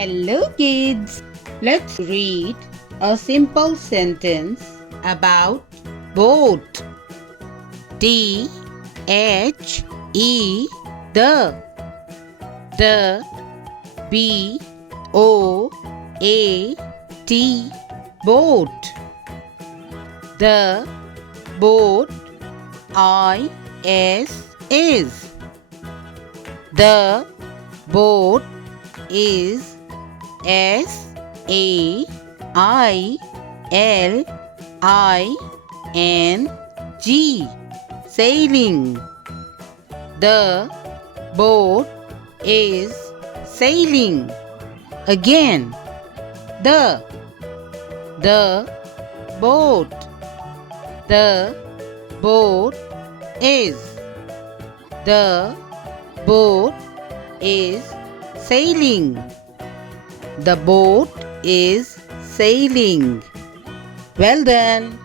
Hello kids, let's read a simple sentence about boat. T-H-E the B-O-A-T boat. The boat is the boat is S-A-I-L-I-N-G sailing. The boat is sailing. Again, the boat is the boat is sailing. The boat is sailing. Well done.